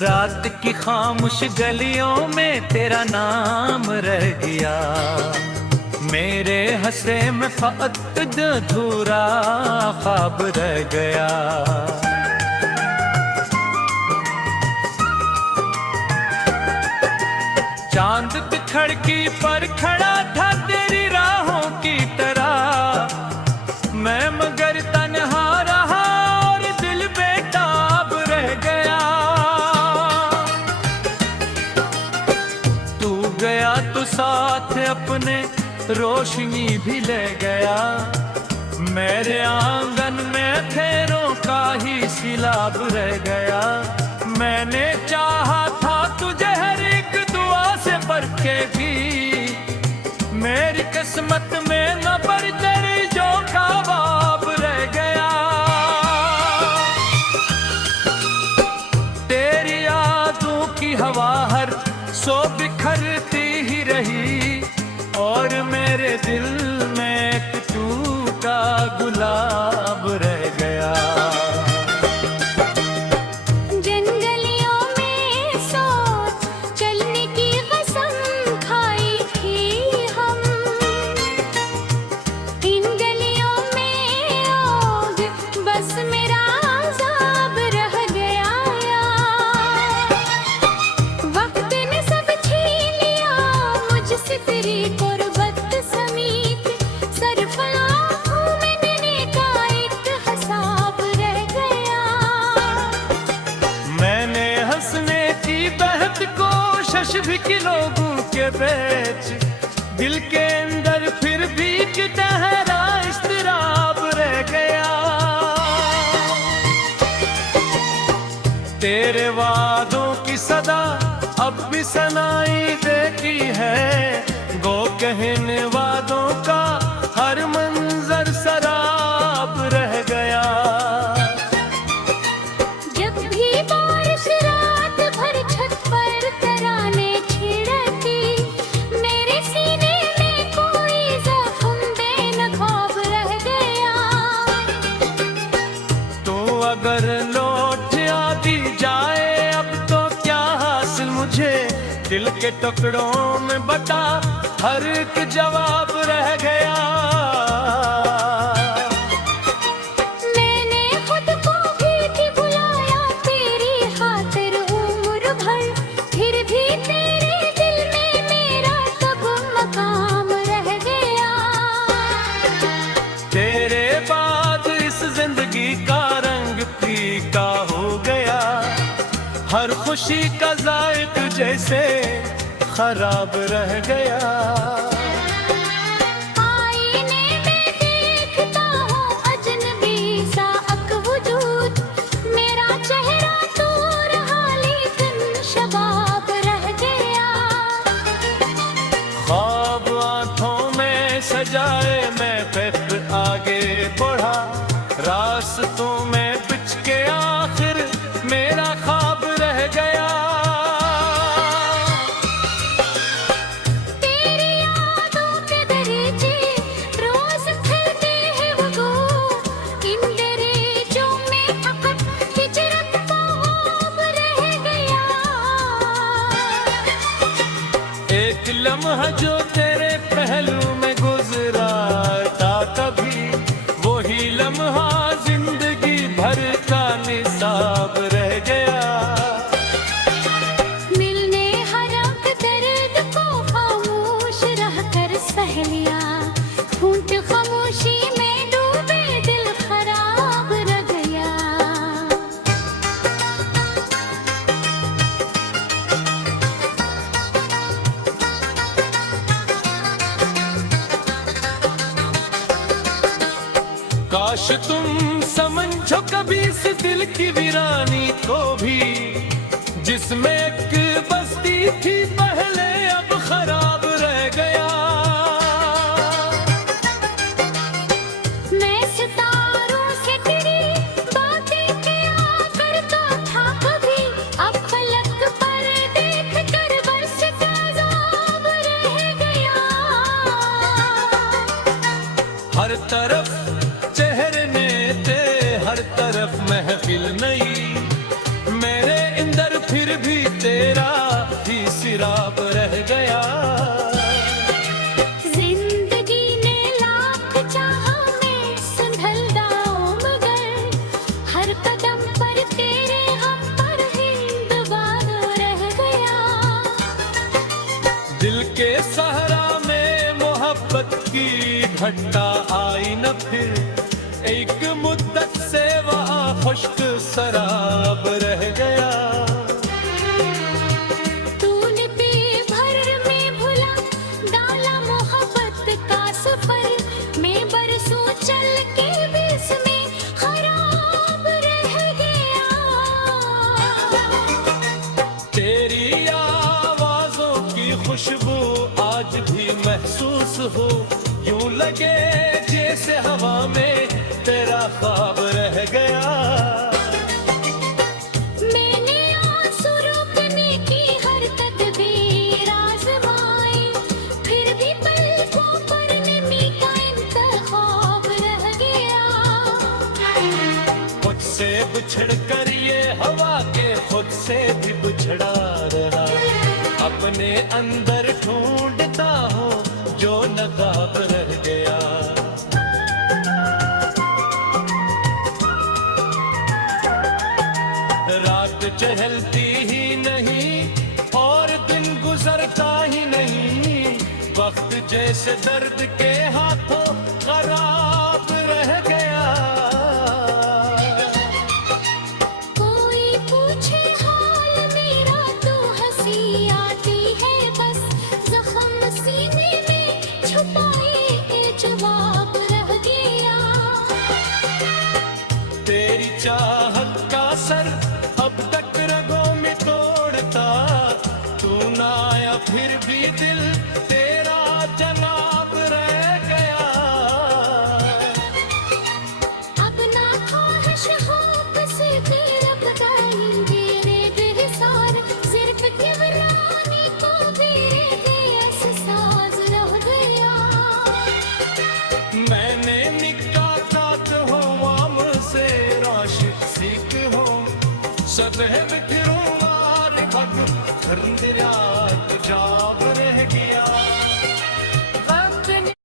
रात की खामोश गलियों में तेरा नाम रह गया, मेरे हंसे में फकत अधूरा ख्वाब रह गया। चांद खिड़की पर खड़ा था तेरी राहों की तरह, मैं मगर तन्हा रहा और दिल बेताब रह गया। तू गया तो साथ अपने रोशनी भी ले गया, मेरे आंगन में फेरों का ही सिलाब रह गया। मैंने चाहा था तुझे हर एक दुआ से परखे भी, मेरी किस्मत में न पर तेरी जो ख्वाब रह गया। तेरी यादों की हवा हर सो बिखरती ही रही, और मेरे दिल में एक टूटा गुलाब रह गया। कोशिश भी कि लोगों के बीच दिल के अंदर फिर भी गहरा इस्तिराब रह गया। तेरे वादों की सदा अब भी सुनाई देती है, गो कहने वादों का हर मंजर शराब रह गया। अगर लौट आती जाए अब तो क्या हासिल मुझे, दिल के टुकड़ों में बटा हर एक जवाब रह गया। मैंने खुद को भी बुलाया तेरी खातिर उम्र भर, फिर भी तेरे दिल में मेरा कब मकाम रह गया। तेरे बाद इस जिंदगी का फीका हो गया, हर खुशी का जायक जैसे खराब रह गया। आईने में देखता हूँ अजनबी सा अक वजूद, मेरा चेहरा तो रहा लेकिन शबाब रह गया। ख्वाब आंखों में सजाए मैं फिर आगे बढ़ा, रास्तों में के आखिर मेरा ख्वाब रह गया। तेरी यादों के दरीचे रोज खुलते हैं वो, इन दरीचों में फकत हिजरत का ख्वाब रह गया। एक लम्हा जो तेरे पहलू में गुजरा था कभी, वही लम्हा जिंदगी भर का निसाब रह गया। मिलने हर एक दर्द को खामोश रहकर सह लिया, घूंट खामोशी में डूबे दिल खराब रह गया। काश तुम समझो कभी इस दिल की वीरानी को भी, जिसमें एक बस्ती थी पहले अब खराब रह गया। मैं सितारों से तेरी बातें किया करता था कभी, अब फलक पर देख कर बरस का अज़ाब रह गया। हर तरफ चेहरे ने ते, हर तरफ महफिल नहीं, मेरे अंदर फिर घटना आई न फिर, एक मुद्दत से वहाँ खुश्क शराब रह गया। तूने बेभर में भुला डाला मोहब्बत का सफर, मैं बरसों चल के भी इसमें खराब रह गया। तेरी आवाजों की खुशबू आज भी महसूस हो, यूं लगे जैसे हवा में तेरा ख्वाब रह गया। मैंने आंसू रोकने की हर तदबीर आजमाई, फिर भी पलकों पर नमी का इंतखाब रह गया। खुद से बिछड़ कर ये हवा के खुद से भी बिछड़ा रहा, अपने अंदर ढूंढता हूँ जो नकाब रह गया। रात चहलती ही नहीं और दिन गुजरता ही नहीं, वक्त जैसे दर्द के हाथों खराब रह गया। कोई पूछे हाल मेरा तो हंसी आती है, बस जख्म सीने में छुपाए के जवाब रह गया। तेरी चाहत का सर अब तक रगों में तोड़ता, तू ना आया फिर भी दिल तेरा जनाब रह गया। अब ना ख्वाहिश हो किसी की रब गई तेरे बेहिसार, सिर्फ किबरानी को भी रह गया साज रह गया। मैंने निकात हो आम से राशिक सीख हो, सतह